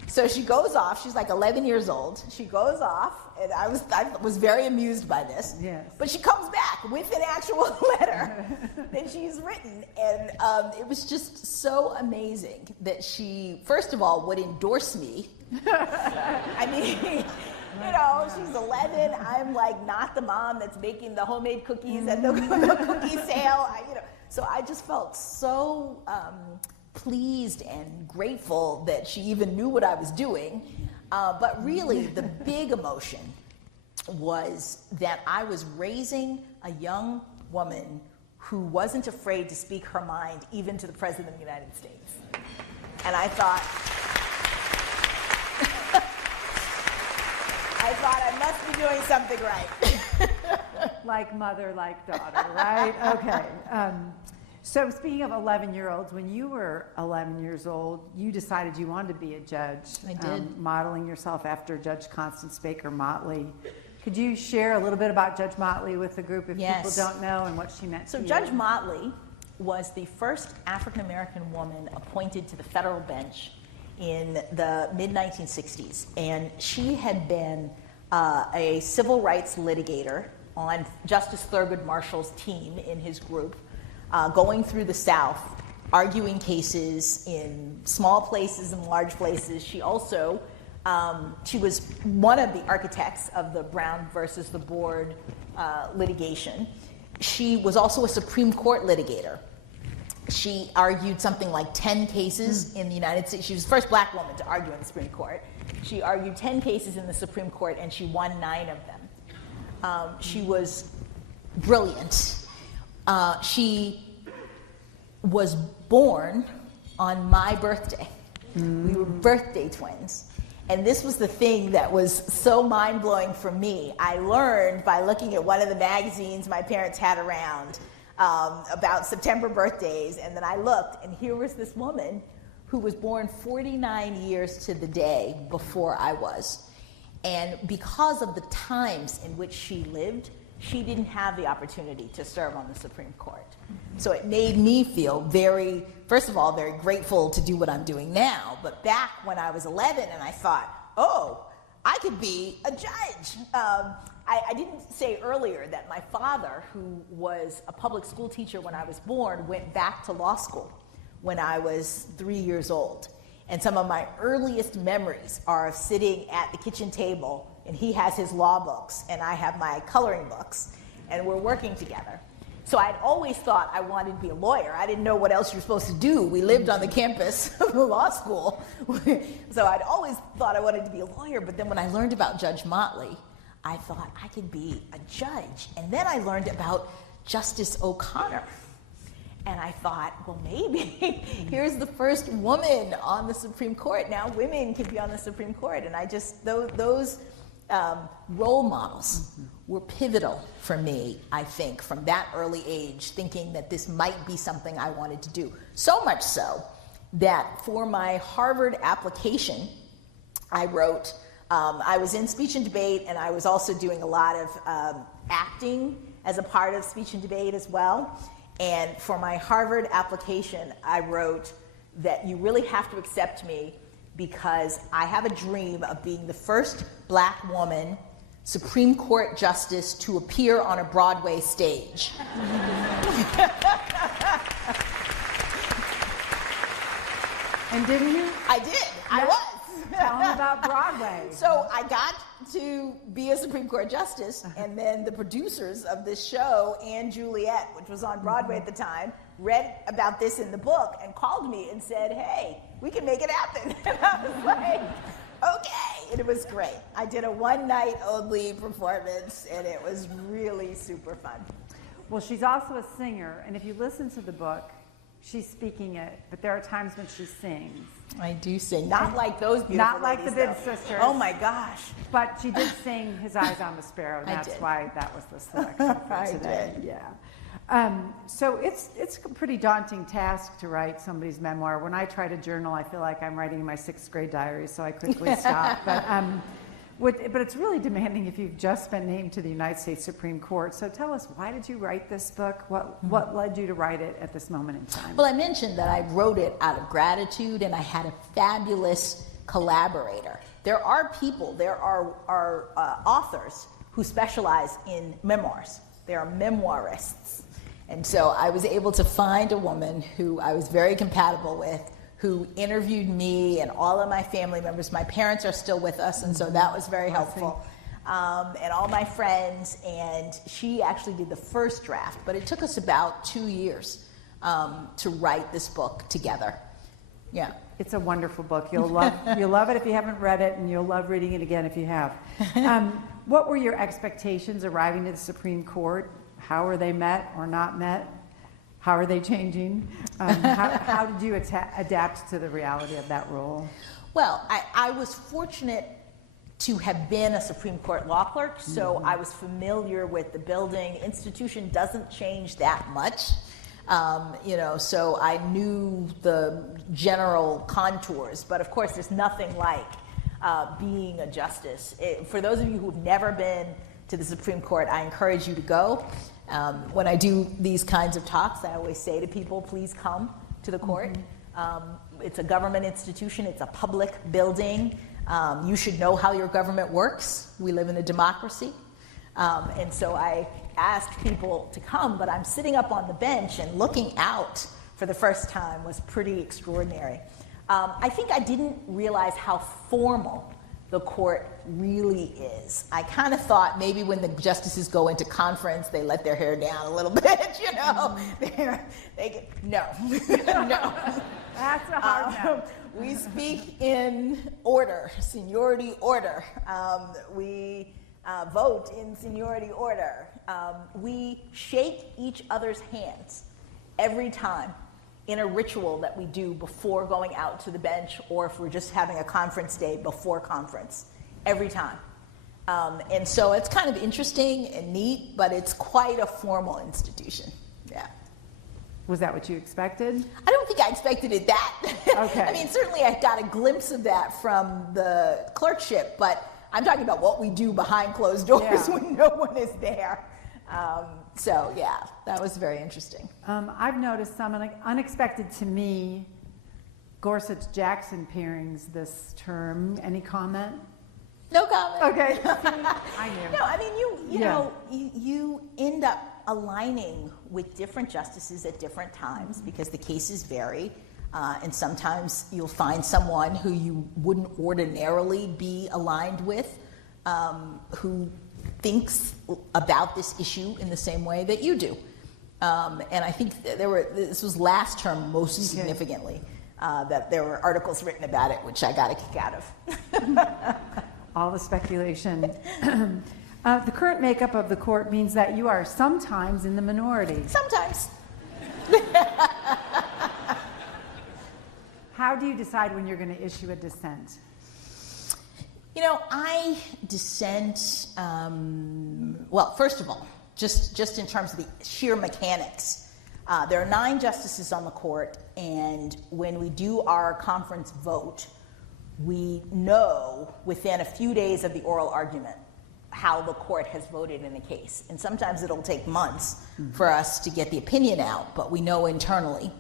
So she goes off. She's like 11 years old. She goes off, and I was very amused by this. Yes. But she comes back with an actual letter that she's written, and it was just so amazing that she, first of all, would endorse me. I mean, you know, she's 11. I'm like not the mom that's making the homemade cookies at the cookie sale. So I just felt so pleased and grateful that she even knew what I was doing. But really, the big emotion was that I was raising a young woman who wasn't afraid to speak her mind, even to the President of the United States. And I thought I must be doing something right. Like mother, like daughter, right? Okay. So speaking of 11-year-olds, when you were 11 years old, you decided you wanted to be a judge. I did. Modeling yourself after Judge Constance Baker Motley. Could you share a little bit about Judge Motley with the group if people don't know and what she meant to you? So Judge Motley was the first African-American woman appointed to the federal bench in the mid-1960s. And she had been a civil rights litigator on Justice Thurgood Marshall's team in his group, going through the South, arguing cases in small places and large places. She also, she was one of the architects of the Brown versus the Board litigation. She was also a Supreme Court litigator. She argued something like 10 cases in the United States. She was the first black woman to argue in the Supreme Court. She argued 10 cases in the Supreme Court, and she won 9 of them. She was brilliant. She was born on my birthday. We were birthday twins. And this was the thing that was so mind-blowing for me. I learned by looking at one of the magazines my parents had around about September birthdays, and then I looked, and here was this woman who was born 49 years to the day before I was. And because of the times in which she lived, she didn't have the opportunity to serve on the Supreme Court. So it made me feel very, first of all, very grateful to do what I'm doing now. But back when I was 11 and I thought, oh, I could be a judge. I didn't say earlier that my father, who was a public school teacher when I was born, went back to law school when I was 3 years old. And some of my earliest memories are of sitting at the kitchen table, and he has his law books, and I have my coloring books, and we're working together. So I'd always thought I wanted to be a lawyer. I didn't know what else you're supposed to do. We lived on the campus of the law school. So I'd always thought I wanted to be a lawyer, but then when I learned about Judge Motley, I thought I could be a judge. And then I learned about Justice O'Connor. And I thought, well, maybe here's the first woman on the Supreme Court. Now women can be on the Supreme Court. And I just, those role models were pivotal for me, I think, from that early age, thinking that this might be something I wanted to do. So much so that for my Harvard application, I wrote, I was in speech and debate, and I was also doing a lot of acting as a part of speech and debate as well. And for my Harvard application, I wrote that you really have to accept me because I have a dream of being the first black woman Supreme Court justice to appear on a Broadway stage. And didn't you? I did. I was. Tell them about Broadway. So I got to be a Supreme Court justice, and then the producers of this show, Anne Juliet, which was on Broadway at the time, read about this in the book and called me and said, hey, we can make it happen. And I was like, okay. And it was great. I did a one-night only performance, and it was really super fun. Well, she's also a singer, and if you listen to the book, she's speaking it, but there are times when she sings. I do sing. Not like those beautiful Not like ladies, the Big though. Sisters. Oh my gosh. But she did sing His Eyes on the Sparrow, and I that's did. why that was the selection for I today. did. Yeah. So it's a pretty daunting task to write somebody's memoir. When I try to journal, I feel like I'm writing my 6th grade diary, so I quickly stop. But But it's really demanding if you've just been named to the United States Supreme Court. So tell us, why did you write this book? What led you to write it at this moment in time? Well, I mentioned that I wrote it out of gratitude, and I had a fabulous collaborator. There are authors who specialize in memoirs. There are memoirists. And so I was able to find a woman who I was very compatible with, who interviewed me and all of my family members. My parents are still with us, and so that was very helpful. And all my friends, and she actually did the first draft, but it took us about 2 years to write this book together. Yeah. It's a wonderful book. You'll love it if you haven't read it, and you'll love reading it again if you have. What were your expectations arriving to the Supreme Court? How were they met or not met? How are they changing? How did you adapt to the reality of that role? Well, I was fortunate to have been a Supreme Court law clerk, so I was familiar with the building. Institution doesn't change that much, so I knew the general contours. But of course, there's nothing like being a justice. For those of you who've never been to the Supreme Court, I encourage you to go. When I do these kinds of talks, I always say to people, please come to the court. It's a government institution. It's a public building. You should know how your government works. We live in a democracy. And so I ask people to come, but I'm sitting up on the bench and looking out for the first time was pretty extraordinary. I think I didn't realize how formal the court really is. I kind of thought maybe when the justices go into conference, they let their hair down a little bit, No. That's a hard no. We speak in order, seniority order. We vote in seniority order. We shake each other's hands every time in a ritual that we do before going out to the bench, or if we're just having a conference day before conference, every time. And so it's kind of interesting and neat, but it's quite a formal institution. Yeah. Was that what you expected? I don't think I expected it that. Okay. I mean, certainly I got a glimpse of that from the clerkship, but I'm talking about what we do behind closed doors when no one is there. So yeah, that was very interesting. I've noticed some unexpected to me Gorsuch-Jackson pairings this term. Any comment? No comment. Okay. I knew. No, I mean, you end up aligning with different justices at different times because the cases vary. And sometimes you'll find someone who you wouldn't ordinarily be aligned with, who thinks about this issue in the same way that you do. And I think this was last term most significantly, that there were articles written about it, which I got a kick out of. All the speculation. The current makeup of the court means that you are sometimes in the minority. Sometimes. How do you decide when you're going to issue a dissent? I dissent, well, first of all, just in terms of the sheer mechanics. There are 9 justices on the court, and when we do our conference vote, we know within a few days of the oral argument how the court has voted in a case. And sometimes it'll take months for us to get the opinion out, but we know internally.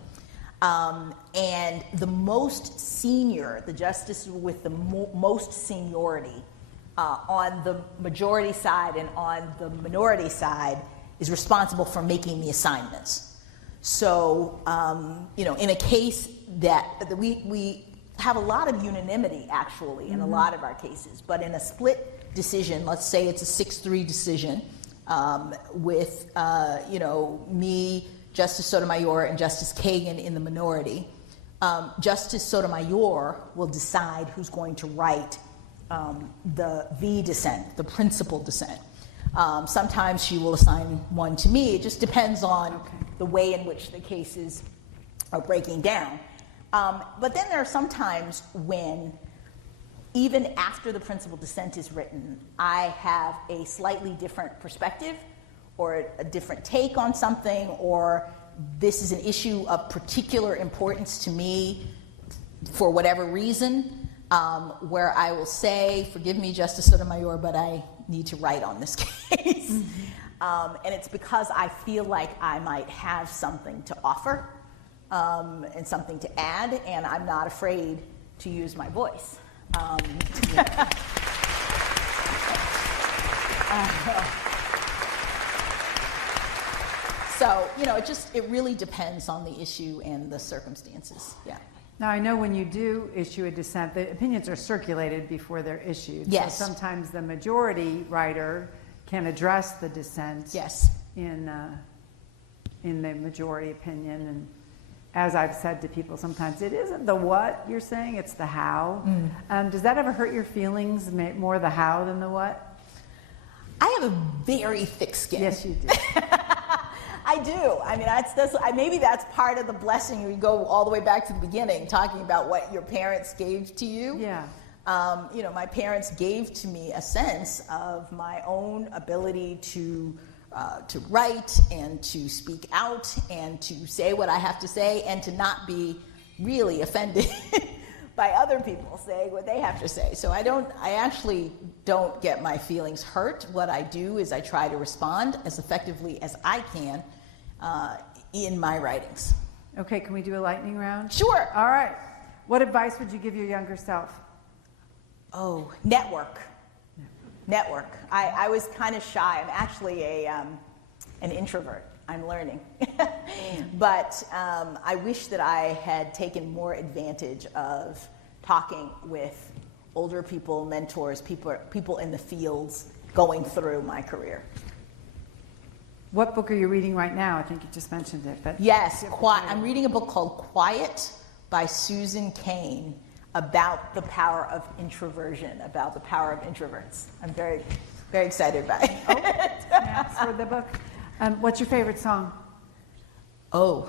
And the most senior, the justice with the most seniority on the majority side and on the minority side is responsible for making the assignments. So, in a case that we have a lot of unanimity actually in a lot of our cases, but in a split decision, let's say it's a 6-3 decision with, me, Justice Sotomayor, and Justice Kagan in the minority, Justice Sotomayor will decide who's going to write the dissent, the principal dissent. Sometimes she will assign one to me. It just depends on the way in which the cases are breaking down. But then there are some times when, even after the principal dissent is written, I have a slightly different perspective or a different take on something, or this is an issue of particular importance to me for whatever reason, where I will say, forgive me, Justice Sotomayor, but I need to write on this case. And it's because I feel like I might have something to offer and something to add, and I'm not afraid to use my voice. So, it really depends on the issue and the circumstances. Yeah. Now, I know when you do issue a dissent, the opinions are circulated before they're issued. Yes. So sometimes the majority writer can address the dissent. Yes. In the majority opinion. And as I've said to people, sometimes it isn't the what you're saying, it's the how. Does that ever hurt your feelings, more the how than the what? I have a very thick skin. Yes, you do. I do. I mean, maybe that's part of the blessing. We go all the way back to the beginning, talking about what your parents gave to you. Yeah. My parents gave to me a sense of my own ability to write and to speak out and to say what I have to say and to not be really offended by other people saying what they have to say. So I actually don't get my feelings hurt. What I do is I try to respond as effectively as I can in my writings. Okay, can we do a lightning round? Sure. All right. What advice would you give your younger self? Oh, network. I was kind of shy. I'm actually an introvert. I'm learning. But I wish that I had taken more advantage of talking with older people, mentors, people in the fields going through my career. What book are you reading right now? I think you just mentioned it. But Yes, I'm reading a book called Quiet by Susan Cain about the power of introversion, about the power of introverts. I'm very, very excited by it. Snaps for the book. What's your favorite song? What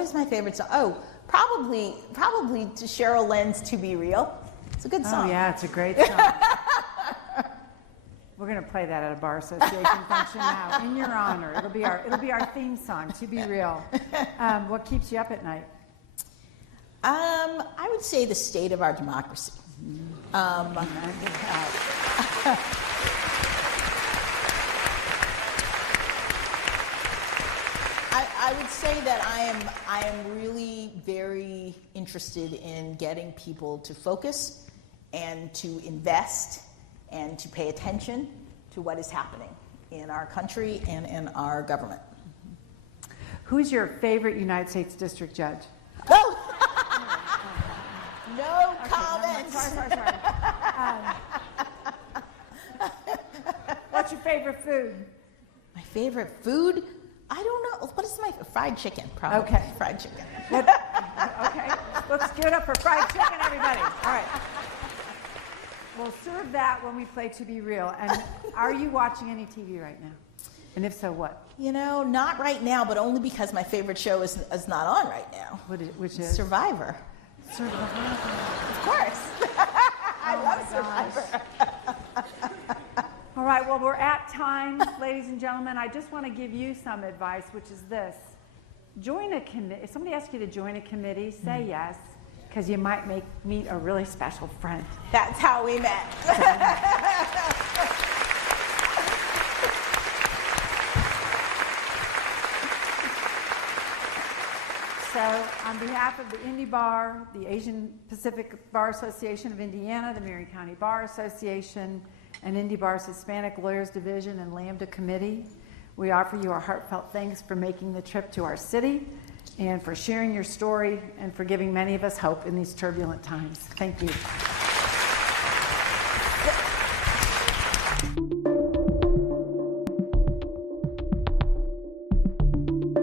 is my favorite song? Oh, probably to Cheryl Lynn's "To Be Real." It's a good song. Oh yeah, it's a great song. We're going to play that at a bar association function now in your honor. It'll be our theme song. To Be Real. What keeps you up at night? I would say the state of our democracy. I would say that I am really very interested in getting people to focus and to invest and to pay attention to what is happening in our country and in our government. Who's your favorite United States District Judge? Oh! No comment. Sorry. What's your favorite food? My favorite food? I don't know. What is my fried chicken? Probably. Okay. Fried chicken. Okay. Let's give it up for fried chicken, everybody. All right. We'll serve that when we play To Be Real. And are you watching any TV right now? And if so, what? Not right now, but only because my favorite show is not on right now. Which is? Survivor. Survivor. Of course. I love Survivor. All right, well, we're at time, ladies and gentlemen. I just want to give you some advice, which is this. Join a committee. If somebody asks you to join a committee, say yes, because you might meet a really special friend. That's how we met. So, on behalf of the Indy Bar, the Asian Pacific Bar Association of Indiana, the Marion County Bar Association, and Indy Bar's Hispanic Lawyers Division and Lambda Committee, we offer you our heartfelt thanks for making the trip to our city and for sharing your story and for giving many of us hope in these turbulent times. Thank you.